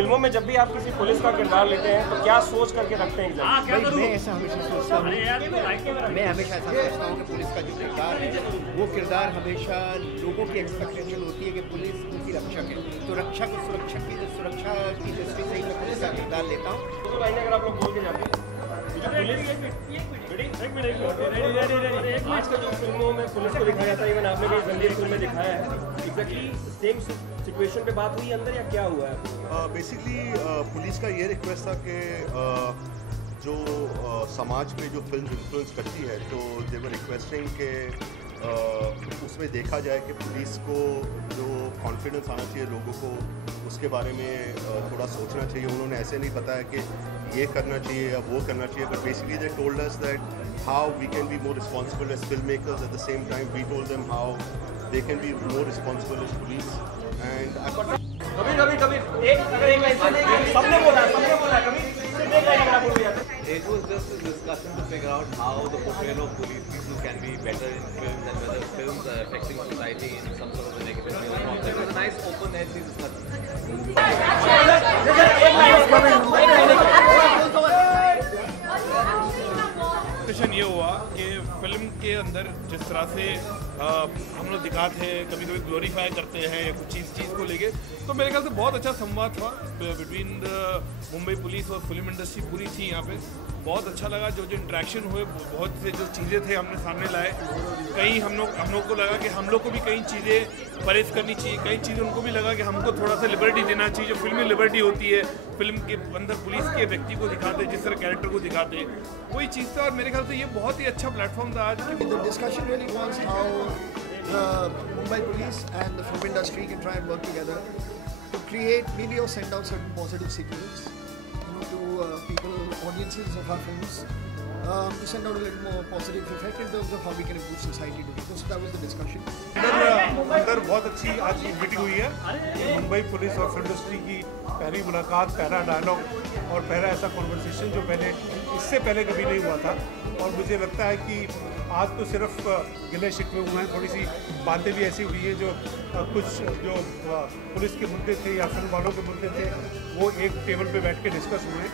फिल्मों में जब भी आप किसी पुलिस का किरदार लेते हैं तो क्या सोच करके रखते हैं? मैं ऐसा हमेशा सोचता हूँ कि पुलिस का जो किरदार है वो किरदार हमेशा लोगों की एक्सपेक्टेशन होती है कि पुलिस उनकी रक्षक है, तो रक्षा की सुरक्षा की दृष्टि से मैं पुलिस का किरदार लेता हूँ। तो लाइनें अगर आप लोग बोल के जाते हैं आजकल जो फिल्मों में पुलिस को दिखाया जाता है, इवन आपने भी जंजीर फिल्म में दिखाया है, एग्जैक्टली सेम सिचुएशन पे बात हुई अंदर या क्या हुआ है? बेसिकली पुलिस का ये रिक्वेस्ट था कि जो समाज में जो फिल्म इन्फ्लुएंस करती है, तो दे वर रिक्वेस्टिंग के उसमें देखा जाए कि पुलिस को जो कॉन्फिडेंस आना चाहिए लोगों को, उसके बारे में थोड़ा सोचना चाहिए। उन्होंने ऐसे नहीं बताया कि ये करना चाहिए या वो करना चाहिए, but basically they told us that how we can be more responsible as film makers, at the same time we told them how they can be more responsible as police. And कभी एक सबने बोला कभी एक line अगर आप बोल दिया। It was just a discussion to figure out how the portrayal of police people can be better in films and whether films are affecting society in some sort of a negative way or not. It was a nice open-ended discussion. Discussion ये हुआ कि film के अंदर जिस तरह से हम लोग दिखाते हैं, कभी कभी ग्लोरीफाई करते हैं कुछ चीज़ को लेके, तो मेरे ख्याल से बहुत अच्छा संवाद हुआ बिटवीन मुंबई पुलिस और फिल्म इंडस्ट्री पूरी थी यहाँ पे। बहुत अच्छा लगा जो इंटरेक्शन हुए, बहुत से जो चीज़ें थे हमने सामने लाए। कहीं हम लोग को लगा कि हम लोग को भी कई चीज़ें परहेज करनी चाहिए, कई चीज़ें उनको भी लगा कि हमको थोड़ा सा लिबर्टी देना चाहिए। जो फिल्म में लिबर्टी होती है, फिल्म के अंदर पुलिस के व्यक्ति को दिखाते, जिस तरह कैरेक्टर को दिखाते, वही चीज़ था। और मेरे ख्याल से ये बहुत ही अच्छा प्लेटफॉर्म था आज। The discussion really was how the Mumbai police and the film industry can try and work together to create maybe or send out certain positive signals, to people, audiences of our films, to send out a little more positive effect in terms of how we can improve society together. So that was the discussion. अंदर बहुत अच्छी आज की meeting हुई है। Mumbai police और film industry की पहली मुलाकात, पहला डायलॉग और पहला ऐसा कॉन्वर्सेशन जो पहले इससे पहले कभी नहीं हुआ था। और मुझे लगता है कि आज तो सिर्फ गिले शिकवे हुए हैं, थोड़ी सी बातें भी ऐसी हुई हैं जो कुछ जो पुलिस के मुद्दे थे या फिल्म वालों के मुद्दे थे, वो एक टेबल पे बैठ के डिस्कस हुए।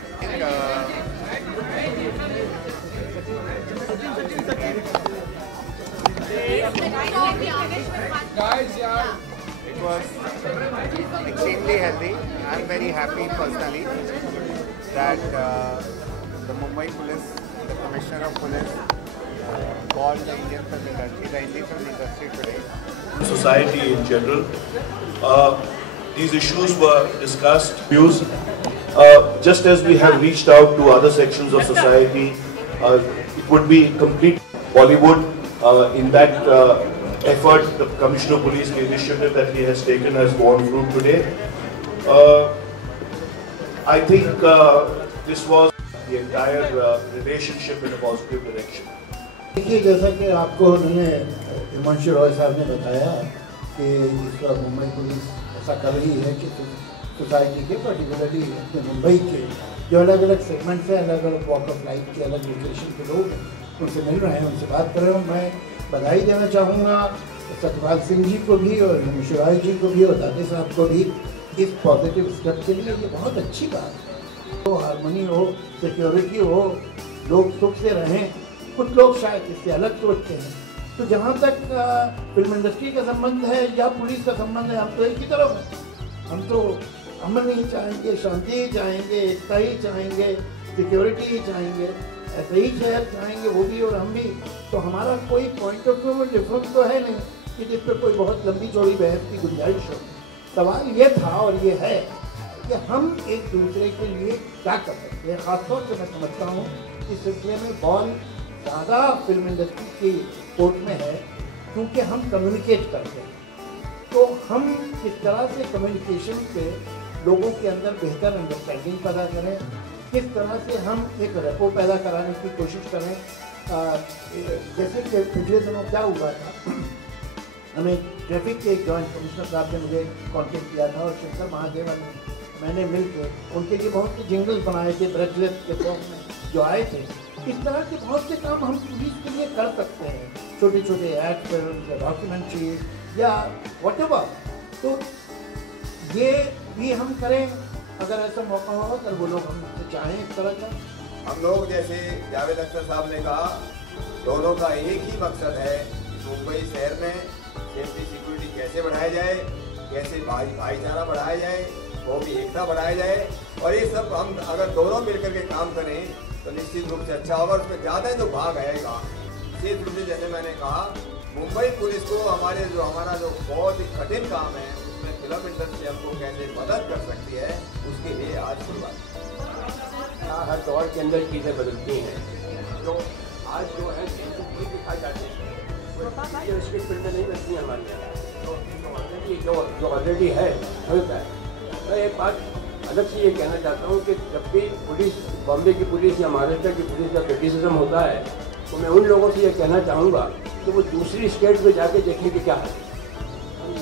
It was extremely healthy. I'm very happy personally that the Mumbai Police, the Commissioner of Police, called the Indian film industry, the Hindi film industry today. Society in general. These issues were discussed. Views. Just as we have reached out to other sections of society, it would be complete Bollywood in that effort. The Commissioner of Police, the initiative that he has taken, has borne fruit today. I think this was the entire relationship in a positive direction. देखिए, जैसा कि आपको उन्होंने हिमांशु रॉय साहब ने बताया कि इस बार मुंबई पुलिस ऐसा कर रही है कि सोसाइटी के, पर्टिकुलरली अपने मुंबई के जो अलग अलग सेगमेंट से, अलग अलग वॉक ऑफ लाइफ के, अलग लोकेशन के लोग उनसे मिल रहे हैं, उनसे बात कर रहे हैं। मैं बधाई देना चाहूँगा सत्यपाल सिंह जी को भी और हिमांशु रॉय जी को भी और दादे साहब को भी इस पॉजिटिव स्टेप के लिए। ये बहुत अच्छी बात है। तो हारमोनी हो, सिक्योरिटी हो, लोग सुख से रहें। कुछ लोग शायद इससे अलग सोचते हैं। तो जहाँ तक फिल्म इंडस्ट्री का संबंध है या पुलिस का संबंध है, हम तो एक ही तरफ हैं। हम तो अमन ही चाहेंगे, शांति ही चाहेंगे, एकता ही चाहेंगे, सिक्योरिटी ही चाहेंगे, ऐसे ही शहर चाहेंगे वो भी और हम भी। तो हमारा कोई पॉइंट ऑफ व्यू में डिफरेंस तो है नहीं कि जिस पर कोई बहुत लंबी चौड़ी बहस की गुंजाइश हो। सवाल ये था और ये है कि हम एक दूसरे के लिए क्या कर सकते हैं। खासतौर से मैं समझता हूँ इस सिलसिले में बॉल ज़्यादा फिल्म इंडस्ट्री की कोर्ट में है, क्योंकि हम कम्युनिकेट करते हैं। तो हम किस तरह से कम्युनिकेशन से लोगों के अंदर बेहतर अंडरस्टैंडिंग पैदा करें, किस तरह से हम एक रेपो पैदा कराने की कोशिश करें। जैसे कि पिछले दिनों क्या हुआ था, हमें ट्रैफिक के एक जॉइंट कमिश्नर साहब ने मुझे कॉन्टेक्ट किया था और शंकर महादेवन मैंने मिलकर उनके लिए बहुत से जिंगल्स बनाए थे ब्रेसलेट के फॉर्म में जो आए थे। इस तरह के बहुत से काम हम पुलिस के लिए कर सकते हैं, छोटे छोटे एड फिल्म या डॉक्यूमेंट्री या व्हाटएवर। तो ये भी हम करें अगर ऐसा मौका होगा तो वो लोग हमसे चाहें इस तरह का। हम लोग जैसे जावेद अख्तर साहब ने कहा, दोनों का एक ही मकसद है, मुंबई शहर में सेफ्टी सिक्योरिटी कैसे बढ़ाया जाए, कैसे भाईचारा बढ़ाया जाए, वो भी एकता बढ़ाया जाए। और ये सब हम अगर दोनों मिलकर के काम करें तो निश्चित रूप से अच्छा होगा। उसमें ज़्यादा जो भाग आएगा, विशेष रूप से जैसे मैंने कहा, मुंबई पुलिस को हमारा जो बहुत ही कठिन काम है, उसमें फिल्म इंडस्ट्री हमको कैसे मदद कर सकती है, उसके लिए आज शुरुआत। हर दौर के अंदर चीज़ें बदलती हैं, तो आज जो है चीज़ें दिखाई जाती हैं, ये उसकी फिल्में नहीं बनती हैं हमारे यहाँ, तो जो ऑलरेडी है चलता है। मैं एक बात अलग से ये कहना चाहता हूँ कि जब भी पुलिस, बॉम्बे की पुलिस या महाराष्ट्र की पुलिस का क्रिटिसिज्म होता है, तो मैं उन लोगों से ये कहना चाहूँगा कि वो दूसरी स्टेट में जाके देखें कि क्या है।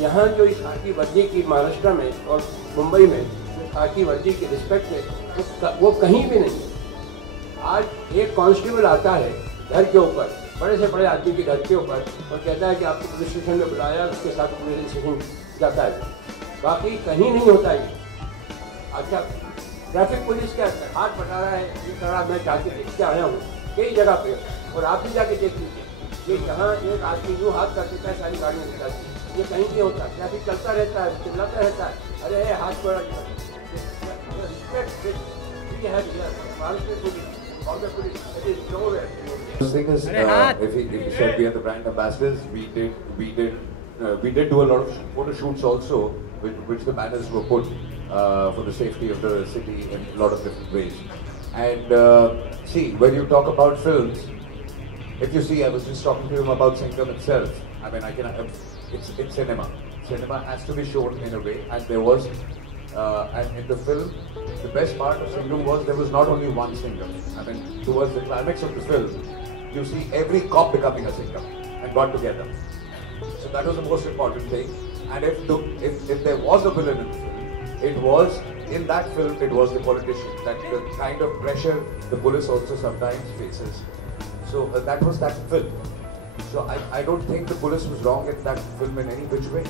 यहाँ जो इस खाकी वर्दी की महाराष्ट्र में और मुंबई में खाकी वर्दी की रिस्पेक्ट है, वो कहीं भी नहीं है। आज एक कांस्टेबल आता है घर के ऊपर, बड़े से बड़े आदमी के घर के ऊपर, और कहता है कि आपको पुलिस स्टेशन में बुलाया, उसके साथ पुलिस स्टेशन जाता है। बाकी कहीं नहीं होता है। अच्छा, ट्रैफिक पुलिस का हाथ बटा रहा है, ये कर रहा, मैं जाके देख के आया हूँ कई जगह पे, और आप भी जाके देख लीजिए कि जहाँ एक आदमी यूँ हाथ कर देता है, सारी गाड़ियाँ निकालती है, ये कहीं नहीं होता। ट्रैफिक चलता रहता है, चिल्लाता रहता है, अरे हाथ पर The thing is, if you said we are the brand ambassadors, we did do a lot of photo shoots also, which the banners were put for the safety of the city in a lot of different ways. And see, when you talk about films, if you see, I was just talking to him about Singham itself. I mean, it's cinema. Cinema has to be shown in a way, and there was, and in the film, the best part of Singham was there was not only one Singham. I mean, towards the climax of the film, you see every cop becoming a Singham and got together. So that was the most important thing. And if there was a villain in the film, it was, in that film, it was the politician. That the kind of pressure the police also sometimes faces. So that was that film. So I don't think the police was wrong in that film in any which way.